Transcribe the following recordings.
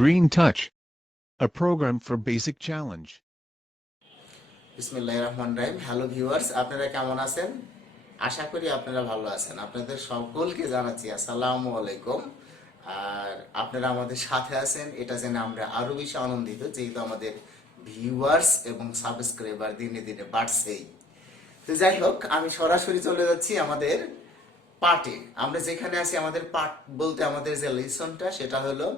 Green Touch, a program for basic challenge. বিসমিল্লাহির রহমানির রহিম। Hello viewers, আপনারা কেমন আছেন? আশা করি আপনারা ভালো আছেন। আপনাদের সকলকে জানাচ্ছি আসসালামু আলাইকুম। আর আপনারা আমাদের সাথে আছেন এটা জেনে আমরা আরো বেশি আনন্দিত, যেহেতু আমাদের ভিউয়ার্স এবং সাবস্ক্রাইবার দিনে দিনে বাড়ছেই। তো যাই হোক, আমি সরাসরি চলে যাচ্ছি আমাদের পার্টে। আমরা যেখানে আছি, আমাদের পার্ট বলতে আমাদের যে লেসনটা সেটা হলো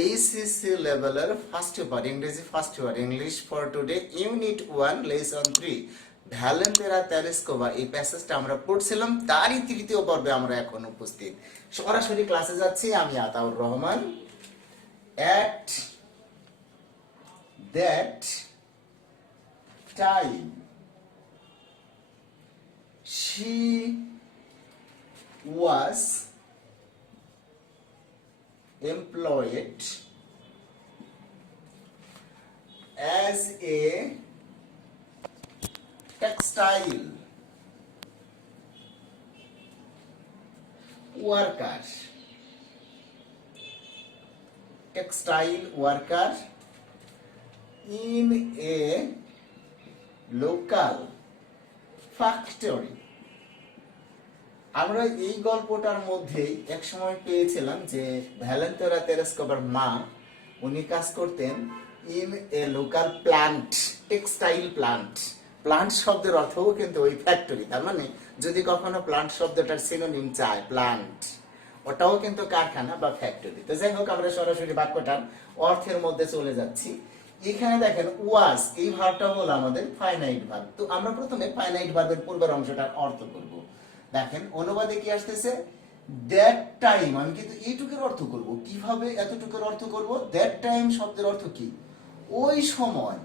এইচএসসি লেভেলের ফার্স্ট পেপার, ইংরেজি first paper, English for today unit 1 lesson 3 Valentina Tereshkova. এই প্যাসেজটা আমরা পড়ছিলাম, তারই তৃতীয় পর্বে আমরা এখন উপস্থিত। সরাসরি ক্লাসে যাচ্ছি। আমি Ataur Rahman. At that time she was employed as a textile worker, in a local factory. আমরা এই গল্পটার মধ্যেই এক সময় পেয়েছিলাম যে ভ্যালেন্তেরা তেরেস্কোভার মা, উনি কাজ করতেন in a local plant, textile plant. Plant শব্দের অর্থও কিন্তু ওই ফ্যাক্টরি। তার মানে যদি কখনো প্লান্ট শব্দটার সিনোনিম চায়, প্লান্ট, ওটাও কিন্তু কারখানা বা ফ্যাক্টরি। তো যাই হোক, আমরা সরাসরি বাক্যটার অর্থের মধ্যে চলে যাচ্ছি। এখানে দেখেন ওয়াজ, এই ভার্বটা হলো আমাদের ফাইনাইট ভার্ব। তো আমরা প্রথমে ফাইনাইট ভার্বের পূর্বের অংশটার অর্থ করব। দেখেন অনুবাদে কি আসতেছে, দ্যাট টাইম। আমি কিন্তু এইটুকুর অর্থ করব। কিভাবে এতটুকুর অর্থ করব? দ্যাট টাইম শব্দের অর্থ কি? ওই সময়।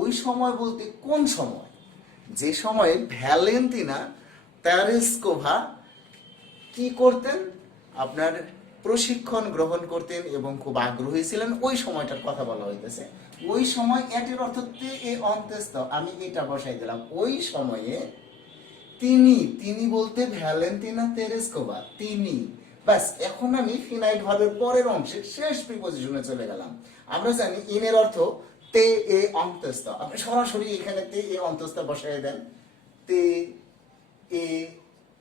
ওই সময় বলতে কোন সময়? যে সময়ে ভ্যালেন্তিনা তেরেস্কোভা কি করতেন? আপনার প্রশিক্ষণ গ্রহণ করতেন এবং খুব আগ্রহী ছিলেন, ওই সময়টার কথা বলা হইতেছে। ওই সময় এটির অর্থ তে এ অন্তস্থ, আমি এটা বসাই দিলাম। ওই সময়ে তিনি বলতে ভ্যালেন্তিনা তেরেস্কোভা, তিনি। বাস, এখন আমি ফিনাইট ভার্বের পরের অংশে শেষ প্রিপজিশনে চলে গেলাম। আমরা জানি ইনের অর্থ তে এ অন্তস্থ। আপনি সরাসরি এখানে তে এ অন্তস্থ বসাই দেন। তে এ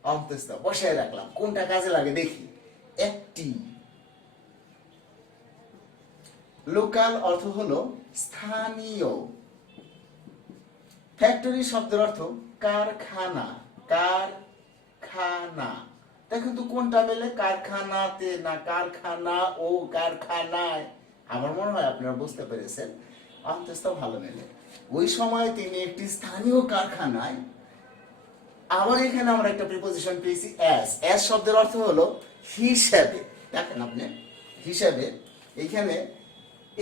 অন্তস্থ বসায় রাখলাম। কোনটা কাজে লাগে দেখি। একটি। লোকাল অর্থ হলো স্থানীয়। ফ্যাক্টরি শব্দের অর্থ কারখানা, কারখানা। দেখুন তো কোনটা মেলে, কারখানাতে না কারখানা ও কারখানায়। আমার মনে হয় আপনারা বুঝতে পেরেছেন, অন্তস্থ ভালো মেলে। ওই সময় তিনি একটি স্থানীয় কারখানায়। আবার এখানে আমরা একটা প্রিপজিশন পেয়েছি অ্যাজ। অ্যাজ শব্দের অর্থ হলো হিসাবে। দেখেন আপনি, হিসাবে। এখানে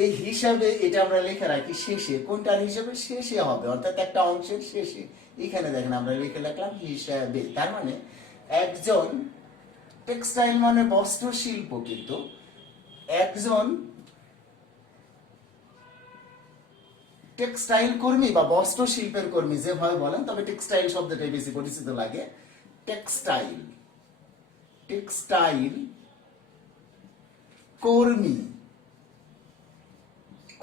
এই হিসাবে এটা আমরা লিখে রাখি শেষে। কোনটার হিসাবে? শেষে হবে, অর্থাৎ একটা অংশের শেষে। এখানে দেখেন আমরা লিখে রাখলাম হিসাবে। তার মানে একজন টেক্সটাইল মানে বস্ত্র শিল্প, কিন্তু একজন টেক্সটাইল কর্মী বা বস্ত্র শিল্পের কর্মী যেভাবে বলেন, তবে টেক্সটাইল শব্দটাই বেশি পরিচিত লাগে। টেক্সটাইল, টেক্সটাইল কর্মী,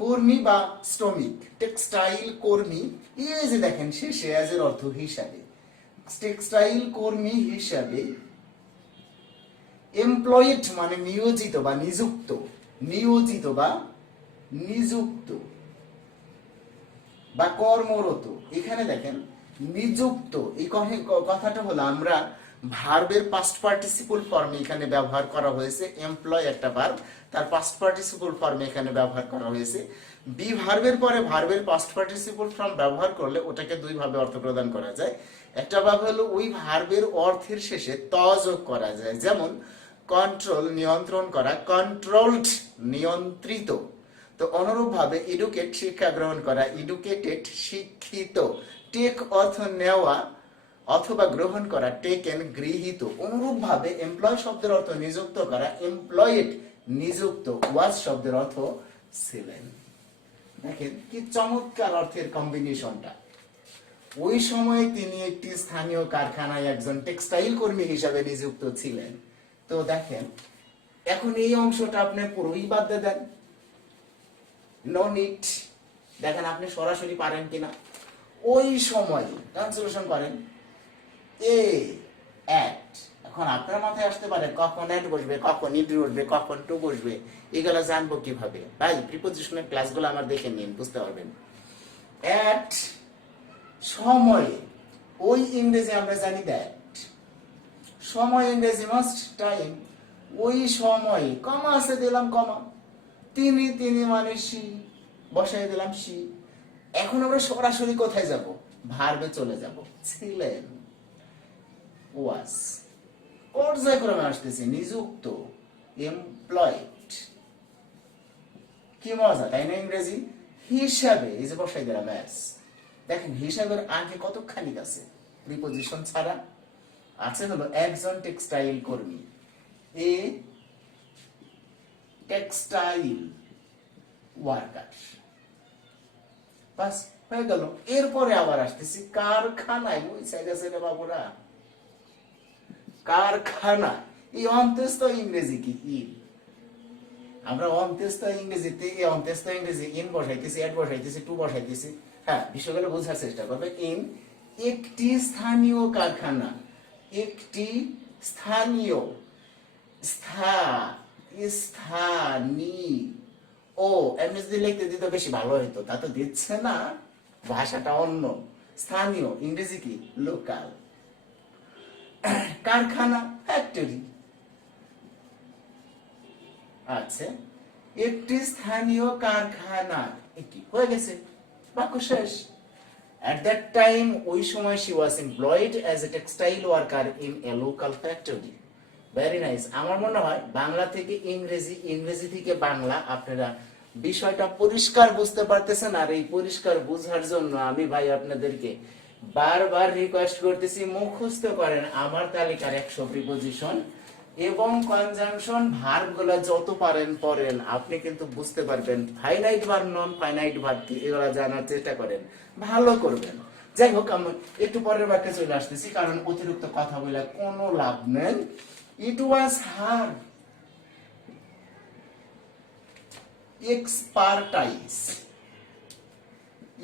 কর্মী বা শ্রমিক। টেক্সটাইল কর্মী, এই যে দেখেন শেষে এর অর্থ হিসাবে। টেক্সটাইল কর্মী হিসাবে। এমপ্লয়েড মানে নিয়োজিত বা নিযুক্ত, নিয়োজিত বা নিযুক্ত বা কর্মরত। এখানে দেখেন নিযুক্ত, এই কথাটা হলো আমরা ভার্বের পাস্ট পার্টিসিপল ফর্মে এখানে ব্যবহার করা হয়েছে। এমপ্লয় একটা ভার্ব, তার পাস্ট পার্টিসিপল ফর্মে এখানে ব্যবহার করা হয়েছে। বি ভার্বের পরে ভার্বের পাস্ট পার্টিসিপল ফর্ম ব্যবহার করলে ওটাকে দুই ভাবে অর্থ প্রদান করা যায়। একটা ভাব হলো ওই ভার্বের অর্থের শেষে ত যোগ করা যায়, যেমন কন্ট্রোল নিয়ন্ত্রণ করা, কন্ট্রোলড নিয়ন্ত্রিত। তো অনুরূপ ভাবে এডুকেট শিক্ষা গ্রহণ করা, এডুকেটেড শিক্ষিত। টেক অর্থ নেওয়া অথবা গ্রহণ করা, টেকেন গৃহীত। অনুরূপ ভাবে এমপ্লয় শব্দের অর্থ নিযুক্ত করা, এমপ্লয়েড নিযুক্ত। ওয়াজ শব্দের অর্থ ছিলেন। দেখেন কি চমৎকার অর্থের কম্বিনেশনটা। ওই সময় তিনি একটি স্থানীয় কারখানায় একজন টেক্সটাইল কর্মী হিসাবে নিযুক্ত ছিলেন। তো দেখেন এখন এই অংশটা আপনি পুরোই বাদ দিয়ে দেন, নো নিড। দেখেন আপনি সরাসরি পারেন কিনা। ওই সময় ট্রান্সলেশন করেন এ অ্যাট। এখন আপনার মাথায় আসতে পারে কখন অ্যাট বসবে, কখন ইট বসবে, কখন টু বসবে, এগুলো জানবো কিভাবে? ভাই প্রিপোজিশনের ক্লাসগুলো আমার দেখে নিন, বুঝতে পারবেন। অ্যাট সময়ে, ওই ইংরেজি আমরা জানি দ্যাট। সময় ইংরেজি মাস্ট টাইম। ওই সময়ে কমা আছে দিলাম কমা, তিনি তিনি মানে সি, বসাই দিলাম সি। এখন আমরা সরাসরি কোথায় যাব? ভার্বে চলে যাব। ছিলেন, ওয়াজ, পর্যায়ক্রমে আসতেছে নিযুক্ত, এমপ্লয়েড। কি মজা তাই না? ইংরেজি হিসাবে এই যে বসাই দিলাম ব্যাস। দেখেন হিসাবের আগে কতখানি আছে প্রিপোজিশন ছাড়া আছে হলো একজন টেক্সটাইল কর্মী, এ টেক্সটাইল ওয়ার্কার, বাস হয়ে গেল। এরপরে আবার আসতেছি কারখানায়। বুঝছে গেছে রে বাবুরা, কারখানা। এই অন্ত্যস্ত ইংরেজি কি? ইন। আমরা অন্ত্যস্ত ইংরেজিতে এই অন্ত্যস্ত ইংরেজি ইন বসাইতেছি, অ্যাট বসাইতেছি, টু বসাইতেছি। হ্যাঁ, বিষয়গুলো বোঝার চেষ্টা করবে। ইন একটি স্থানীয় কারখানা, একটি স্থানীয়, স্থানীয় ও এমনি যদি লিখতে দিত বেশি ভালো হতো, তা তো দিচ্ছে না, ভাষাটা অন্য। স্থানীয় ইংরেজি কি? লোকাল। কারখানা ফ্যাক্টরি। আচ্ছা, একটি স্থানীয় কারখানা, একটি হয়ে গেছে, বাক্য শেষ। At that time, ওই সময় she was employed as a textile worker in a local factory. Very nice. আমার মনে হয় বাংলা থেকে ইংরেজি, ইংরেজি থেকে বাংলা আপনারা বিষয়টা পরিষ্কার বুঝতে পারতেছেন। আর এই পরিষ্কার বোঝার জন্য আমি ভাই আপনাদেরকে বারবার রিকোয়েস্ট করতেছি, মুখস্থ করেন আমার তালিকার 100 প্রিপোজিশন এবং কনজাংশন ভার্ব গুলা যত পারেন পড়েন, আপনি কিন্তু বুঝতে পারবেন। Finite verb, non finite verb কি, এগুলা জানার চেষ্টা করেন, ভালো করবেন। যাই হোক, আমি একটু পরের বাক্যে চলে আসতেছি, কারণ অতিরিক্ত কথা বলে কোনো লাভ নেই। ইট was her expertise.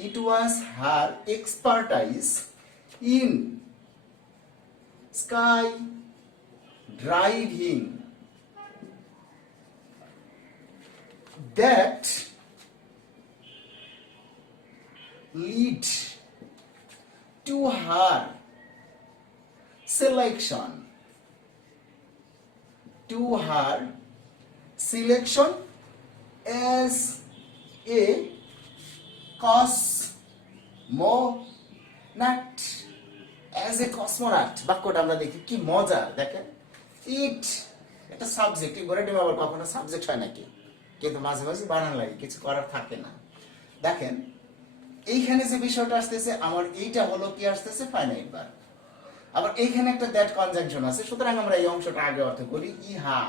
It was her expertise in sky driving that lead to her selection, as a cosmonaut, বাক্যটা আমরা দেখি কি মজা। দেখেন ইট একটা সাবজেক্ট, ইম্পোরেটিভ আবার কখনো সাবজেক্ট হয় নাকি, কিন্তু মাঝে মাঝে বানান লাগে, কিছু করার থাকে না। দেখেন এইখানে যে বিষয়টা আসতেছে আমার, এইটা হলো কি আসতেছে? Finite verb. আবার এইখানে একটা দ্যাট কনজাংশন আছে, সুতরাং আমরা এই অংশটা আগে অর্থ করি ইহা।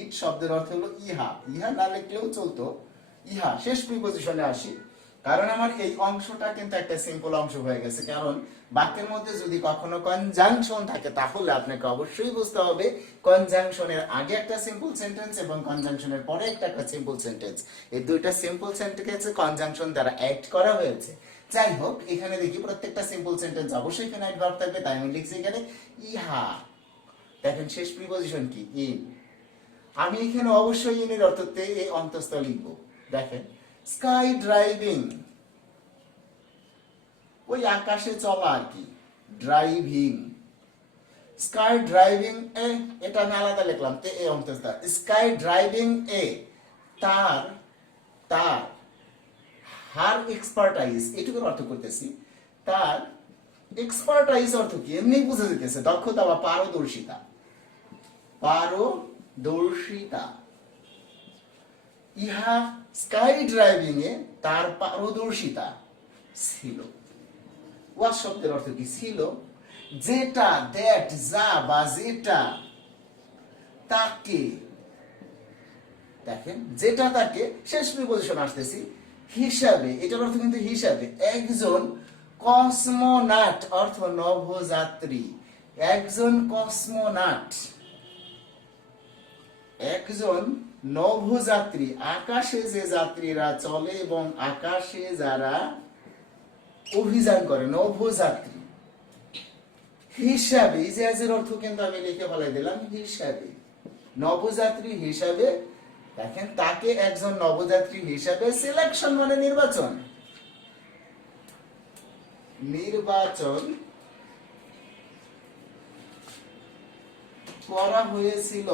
ইট শব্দের অর্থ হলো ইহা, ইহা না লিখলেও চলতো, ইহা। শেষ প্রিপোজিশনে আসি, কারণ আমার এই অংশটা কিন্তু একটা সিম্পল অংশ হয়ে গেছে। কারণ বাক্যের মধ্যে যদি কখনো কনজাংশন থাকে তাহলে আপনাকে অবশ্যই বুঝতে হবে কনজাংশনের আগে একটা সিম্পল সেন্টেন্স এবং কনজাংশনের পরে একটা সিম্পল সেন্টেন্স, এই দুইটা সিম্পল সেন্টেন্স কনজাংশন দ্বারা অ্যাক্ট করা হয়েছে। যাই হোক, এখানে দেখি প্রত্যেকটা সিম্পল সেন্টেন্স অবশ্যই ফাইনাইট ভার্ব থাকবে, তাই আমি লিখছি এখানে ইহা। দেখেন শেষ প্রিপোজিশন কি? ইন। আমি এখানে অবশ্যই ইনের অর্থতে এই অন্তস্থ লিখব। দেখেন স্কাই ড্রাইভিং, ওই আকাশে চলা আর কি, ড্রাইভিং। স্কাই ড্রাইভিং এ, এটা আমি আলাদা লিখলাম, এ অন্তস্থ। স্কাই ড্রাইভিং এ তার হার এক্সপার্টাইজ, এটুকুর অর্থ করতেছি। তার এক্সপার্টাইজ অর্থ কি? এমনি বুঝে যেতেছে, দক্ষতা বা পারদর্শিতা। ইহা স্কাই ড্রাইভিং এ তার পারদর্শিতা ছিল। ওয়াজ শব্দের অর্থ কি? ছিল। যেটা, দ্যাট, যা বা যেটা তাকে। দেখেন যেটা তাকে, শেষ প্রিপোজিশন আসতেছি হিসাবে, এটার অর্থ কিন্তু হিসাবে, একজন কসমোনাট অর্থ নভোযাত্রী, একজন কসমোনাট, একজন নভোযাত্রী, আকাশে যে যাত্রীরা চলে এবং আকাশে যারা অভিযান করে, নভোযাত্রী হিসাবে, ইজাজের অর্থ কিন্তু আমি লিখে বলে দিলাম হিসাবে, নভোযাত্রী হিসাবে, দেখেন তাকে একজন নভোযাত্রী হিসাবে সিলেকশন মানে নির্বাচন, নির্বাচন করা হয়েছিল।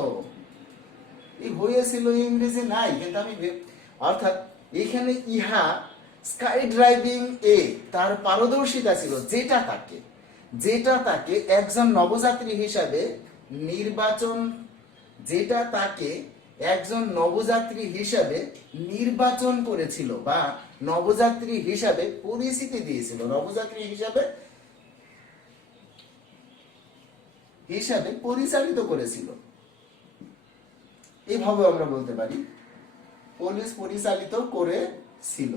এই হয়েছিল ইংরেজি নাই, কিন্তু আমি অর্থাৎ এখানে ইহা স্কাই ড্রাইভিং এ তার পারদর্শিতা ছিল, যেটা তাকে একজন নভোযাত্রী হিসাবে নির্বাচন, যেটা তাকে একজন নভোযাত্রী হিসাবে নির্বাচন করেছিল বা নভোযাত্রী হিসাবে পরিচিতি দিয়েছিল, নভোযাত্রী হিসাবে পরিচালিত করেছিল, এইভাবে আমরা বলতে পারি পুলিশ পরিচালিত করেছিল।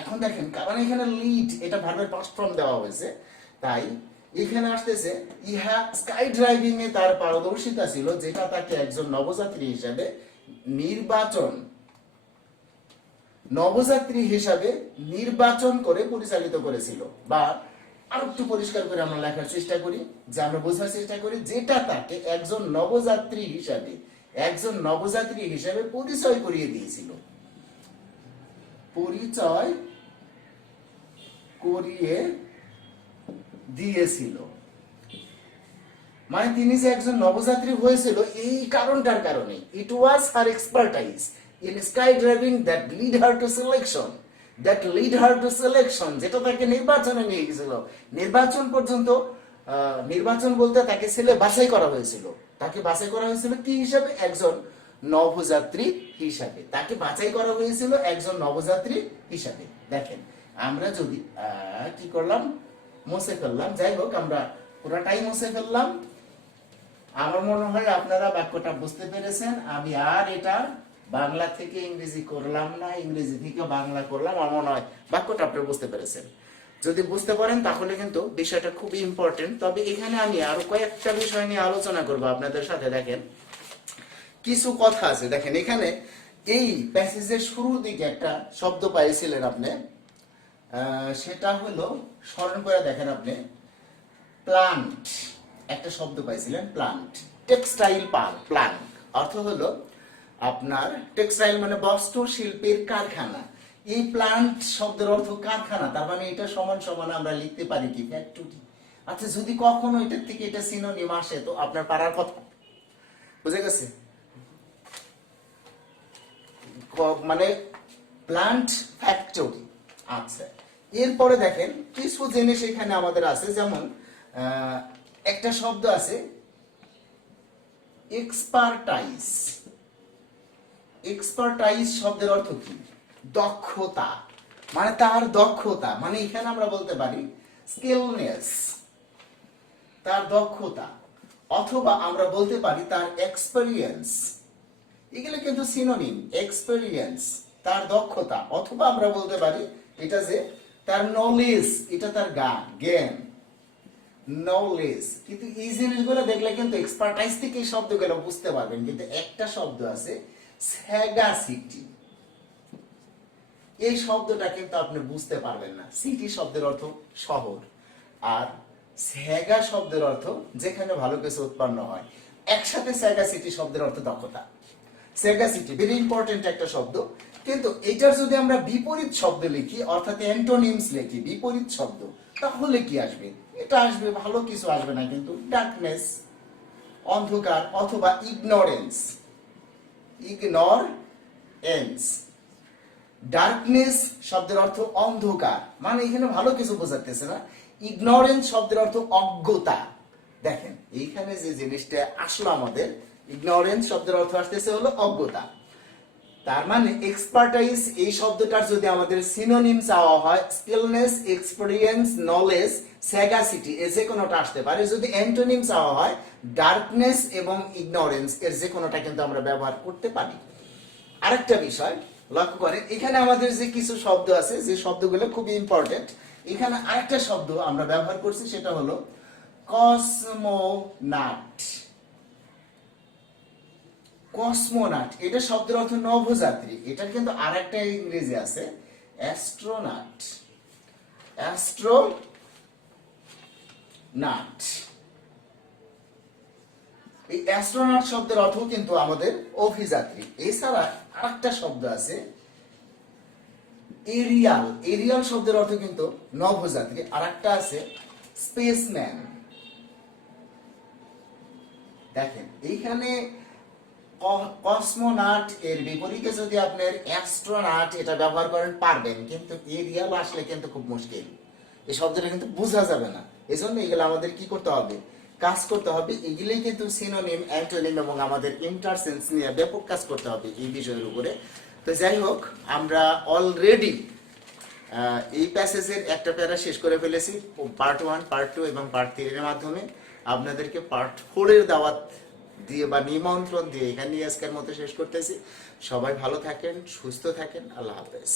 এখন দেখেন, কারণ এখানে লিড এটা ভার্বের পাস্ট ফর্ম দেওয়া হয়েছে, তাই এখানে আসতেছে ইহা স্কাই ড্রাইভিং এ তার পারদর্শিতা ছিল, যেটা তাকে একজন নভোযাত্রী হিসাবে নির্বাচন করে পরিচালিত করেছিল। বা আর একটু পরিষ্কার করে আমরা লেখার চেষ্টা করি, যে আমরা বোঝার চেষ্টা করি, যেটা তাকে একজন নভোযাত্রী হিসাবে পরিচয় করিয়ে দিয়েছিল, পরিচয় করিয়ে দিয়েছিল। মানে তিনি যে একজন নভোযাত্রী হয়েছিল এই কারণটার কারণে, it was her expertise in sky driving that lead her to selection, যেটা তাকে নির্বাচনে নিয়ে গেছিল, নির্বাচন পর্যন্ত, নির্বাচন বলতে তাকে বাছাই করা হয়েছিল, তাকে বাছাই করা হয়েছিল কি হিসাবে, একজন নভোযাত্রী হিসাবে, তাকে বাছাই করা হয়েছিল একজন নভোযাত্রী হিসাবে। দেখেন আমরা যদি কি করলাম, মুছে ফেললাম, যাই হোক আমরা পুরাটাই মুছে ফেললাম। আমার মনে হয় আপনারা বাক্যটা বুঝতে পেরেছেন। আমি আর এটা বাংলা থেকে ইংরেজি করলাম না, ইংরেজি থেকে বাংলা করলাম। আমার মনে হয় বাক্যটা আপনারা বুঝতে পেরেছেন। যদি বুঝতে পারেন তাহলে কিন্তু বিষয়টা খুবই ইম্পর্টেন্ট। তবে এখানে আমি আরো কয়েকটা বিষয় নিয়ে আলোচনা করব আপনাদের সাথে। দেখেন কিছু কথা আছে, দেখেন এখানে এই প্যাসেজের শুরুর দিকে একটা শব্দ পাইছিলেন আপনি, সেটা হলো, স্মরণ করে দেখেন আপনি, প্লান্ট, একটা শব্দ পাইছিলেন প্লান্ট, টেক্সটাইল প্লান্ট অর্থ হলো আপনার টেক্সটাইল মানে বস্ত্র শিল্পের কারখানা। এই প্লান্ট শব্দের অর্থ কারখানা, তার মানে এটা সমান সমান আমরা লিখতে পারি কি ফ্যাক্টরি। আচ্ছা যদি কখনো এটার থেকে এটা সিনোনিম আসে তো আপনার পারার কথা, বুঝে গেছে? মানে প্লান্ট ফ্যাক্টরি। আচ্ছা এরপরে দেখেন কিছু জিনিস এখানে আমাদের আছে, যেমন একটা শব্দ আছে এক্সপার্টাইজ। এক্সপার্টাইজ শব্দের অর্থ কি? দক্ষতা, মানে তার দক্ষতা, মানে এখানে আমরা বলতে পারি স্কিলনেস, তার দক্ষতা, অথবা আমরা বলতে পারি তার এক্সপেরিয়েন্স। এগুলো কিন্তু সিনোনিম, এক্সপেরিয়েন্স তার দক্ষতা, অথবা আমরা বলতে পারি এটা যে তার নলেজ, এটা তার জ্ঞান, নলেজ। কিন্তু এই জিনিসগুলো দেখলে কিন্তু এক্সপার্টাইজ থেকে এই শব্দগুলো বুঝতে পারবেন। কিন্তু একটা শব্দ আছে স্যাগাসিটি, এই শব্দটা কিন্তু আপনি বুঝতে পারবেন না। সিটি শব্দের অর্থ শহর, আর স্যাগা শব্দের অর্থ যেখানে ভালো কিছু উৎপন্ন হয়। একসাথে স্যাগাসিটি শব্দের অর্থ দক্ষতা। স্যাগাসিটি ভেরি ইম্পর্টেন্ট একটা শব্দ, কিন্তু এটার যদি আমরা বিপরীত শব্দ লিখি, অর্থাৎ অ্যান্টোনিমস লিখি, বিপরীত শব্দ, তাহলে কি আসবে? এটা আসবে, ভালো কিছু আসবে না কিন্তু, ডার্কনেস, অন্ধকার, অথবা ইগনোরেন্স। ইগনোরেন্স, ডার্কনেস শব্দের অর্থ অন্ধকার, মানে এখানে ভালো কিছু বোঝাতেছে না। ইগনোরেন্স শব্দের অর্থ অজ্ঞতা। দেখেন এইখানে যে জিনিসটা আসলো আমাদের, ইগনোরেন্স শব্দের অর্থ আসতেছে হলো অজ্ঞতা। তার মানে এক্সপার্টাইজ এই শব্দটার যদি আমাদের সিনোনিম চাওয়া হয়, স্কিলনেস, এক্সপেরিয়েন্স, নলেজ, স্যাগাসিটি, এর যে কোনোটা আসতে পারে। যদি অ্যান্টোনিম চাওয়া হয়, ডার্কনেস এবং ইগনোরেন্স, এর যে কোনোটা কিন্তু আমরা ব্যবহার করতে পারি। আরেকটা বিষয় লক্ষ্য করেন, এখানে আমাদের যে কিছু শব্দ আছে, যে শব্দগুলো খুবই ইম্পর্টেন্ট, এখানে আরেকটা শব্দ আমরা ব্যবহার করছি, সেটা হলো কসমোনাট। কসমোনাট এটা শব্দের অর্থ নভোযাত্রী। এটার কিন্তু আরেকটা ইংরেজি আছে, অ্যাস্ট্রোনাট। অ্যাস্ট্রোনাট, এই অ্যাস্ট্রোনট শব্দের অর্থ কিন্তু আমাদের অভিযাত্রী। এছাড়া আরেকটা শব্দ আছে এরিয়াল। এরিয়াল শব্দের অর্থ কিন্তু নভোযাত্রী। আরেকটা আছে স্পেসম্যান। দেখেন এইখানে কসমোনাট এর বিপরীতে যদি আপনার অ্যাস্ট্রোনাট এটা ব্যবহার করেন পারবেন, কিন্তু এরিয়াল আসলে কিন্তু খুব মুশকিল, এই শব্দটা কিন্তু বোঝা যাবে না। এই জন্য এগুলো আমাদের কি করতে হবে, কাজ করতে হবে। এগুলোই কিন্তু সিনোনিম, অ্যান্টোনিম এবং আমাদের ইন্টারসেন্স নিয়ে ব্যাপক কাজ করতে হবে এই বিষয়ের উপরে। তো যাই হোক, আমরা অলরেডি এই প্যাসেজের একটা প্যারা শেষ করে ফেলেছি, পার্ট 1, পার্ট 2 এবং পার্ট 3 এর মাধ্যমে। আপনাদেরকে পার্ট 4 এর দাওয়াত দিয়ে বা নিমন্ত্রণ দিয়ে এখানে আজকের মতো শেষ করতেছি। সবাই ভালো থাকেন, সুস্থ থাকেন, আল্লাহ হাফেজ।